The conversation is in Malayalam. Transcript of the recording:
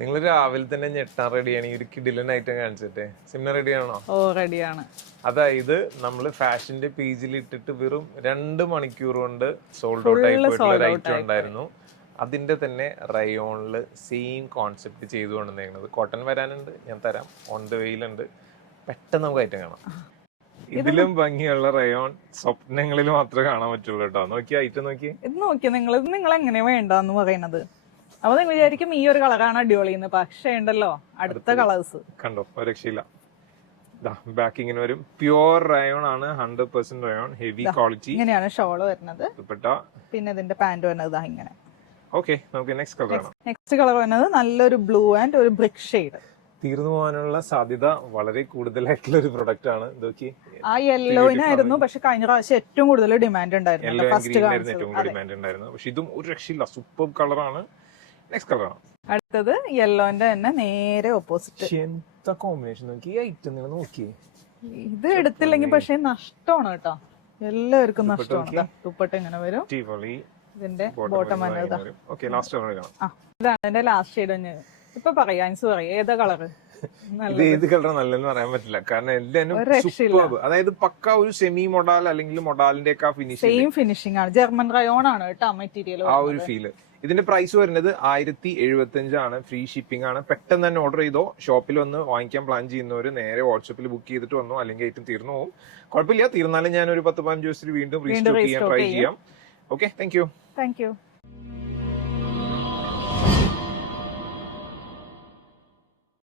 നിങ്ങൾ രാവിലെ തന്നെ ഞെട്ടാൻ റെഡിയാണ്. ഈ ഒരു കിടിലൻ ഐറ്റം കാണിച്ചിട്ട് സിംന റെഡിയാണോ? ഓ റെഡിയാണ്. അതായത് നമ്മൾ ഫാഷന്റെ പേജിൽ ഇട്ടിട്ട് വെറും 2 മണിക്കൂർ കൊണ്ട് സോൾഡ് ഔട്ട് ആയി പോയിട്ടുള്ള ഒരു ഐറ്റം ഉണ്ടായിരുന്നു. അതിന്റെ തന്നെ റയോണില് സെയിം കോൺസെപ്റ്റ് ചെയ്തു കൊണ്ടുവന്നേക്കുന്നത്. കോട്ടൺ വരാനുണ്ട്, ഞാൻ തരാം. ഓൺ ദ വെയിലുണ്ട്. പെട്ടെന്ന് നമുക്ക് ഐറ്റം കാണാം. ഇതിലും ഭംഗിയുള്ള റയോൺ സ്വപ്നങ്ങളിൽ മാത്രമേ കാണാൻ പറ്റുള്ളൂ കേട്ടോ. നോക്കി ഐറ്റം നോക്കി. ഇത് നോക്കി നിങ്ങൾ എങ്ങനെ വേണ്ടെന്ന് പറയുന്നത്. അപ്പൊ നിങ്ങൾ വിചാരിക്കും ഈ ഒരു കളറാണ് അടിപൊളിന്ന്, പക്ഷേ ഉണ്ടല്ലോ അടുത്ത കളേഴ്സ് കണ്ടോ, ഒരു രക്ഷയില്ല. ബാക്ക് ഇങ്ങനെ വരും. പ്യുവർ റയോൺ ആണ്, 100% റയോൺ, ഹെവി ക്വാളിറ്റി. ഇങ്ങനെയാണ് ഷോള് വരുന്നത്. ദുപ്പട്ട, പിന്നെ ഇതിന്റെ പാന്റ് വരുന്നത് ഇങ്ങനെ. ഓക്കെ, നമുക്ക് നെക്സ്റ്റ് കളർ കാണാം. നെക്സ്റ്റ് കളർ വരുന്നത് നല്ലൊരു ബ്ലൂ ആൻഡ് ഒരു ബ്രിക്ക് ഷെയ്ഡ്. തീർന്നു പോകാനുള്ള സാധ്യത വളരെ കൂടുതലായിട്ടുള്ള ഒരു പ്രൊഡക്റ്റ് ആണ്. ഇതൊക്കെ ആ യെല്ലോയിനായിരുന്നു, പക്ഷെ കഴിഞ്ഞ പ്രാവശ്യം ഏറ്റവും കൂടുതൽ ഡിമാൻഡ് ഉണ്ടായിരുന്നു. യെല്ലോ ആൻഡ് ഗ്രീൻ ആയിരുന്നു ഏറ്റവും കൂടുതൽ ഡിമാൻഡ് ഉണ്ടായിരുന്നു. പക്ഷെ ഇതും ഒരു രക്ഷയില്ല, സൂപ്പർ കളറാണ്. നെക്സ്റ്റ് കളർ ആണ്. അടുത്തത് യെല്ലോന്റെ തന്നെ നേരെ ഓപ്പോസിറ്റ്. എന്താ കോമ്പിനേഷൻ നോക്കി, ഈ ഐറ്റം നിങ്ങൾ നോക്കിയേ. ഇത് എടുത്തില്ലെങ്കിൽ പക്ഷെ നഷ്ടമാണ് കേട്ടോ, എല്ലാവർക്കും നഷ്ടമാണ്. ദുപ്പട്ട ഇങ്ങനെ വരും, ഇതിന്റെ ബോട്ടം വന്നത്. ഇതാണ് എന്റെ ലാസ്റ്റ് ഷെയ്ഡ്. ഇപ്പൊ പറയാ ഏതാ കളറ്? ഇത് ഏത് കളർ നല്ലതെന്ന് പറയാൻ പറ്റില്ല, കാരണം എല്ലാം അതായത് പക്ക ഒരു സെമി മൊഡാൽ അല്ലെങ്കിൽ മൊഡാലിന്റെ ഒക്കെ സെയിം ഫിനിഷിംഗ് ആണ്. ജർമ്മൻ റയോൺ ആണ് കേട്ടോ മെറ്റീരിയൽ. ആ ഒരു ഫീല്. ഇതിന്റെ പ്രൈസ് വരുന്നത് 1075 ആണ്. ഫ്രീ ഷിപ്പിംഗ് ആണ്. പെട്ടെന്ന് തന്നെ ഓർഡർ ചെയ്തോ. ഷോപ്പിൽ വന്ന് വാങ്ങിക്കാൻ പ്ലാൻ ചെയ്യുന്നവര് നേരെ വാട്സ്ആപ്പിൽ ബുക്ക് ചെയ്തിട്ട് വന്നോ, അല്ലെങ്കിൽ ഐറ്റം തീർന്നു പോകും. കുഴപ്പമില്ല, തീർന്നാലും ഞാൻ ഒരു 10-15 ദിവസത്തിൽ വീണ്ടും റീസ്റ്റോക്ക് ചെയ്യാൻ ട്രൈ ചെയ്യാം. Okay, thank you.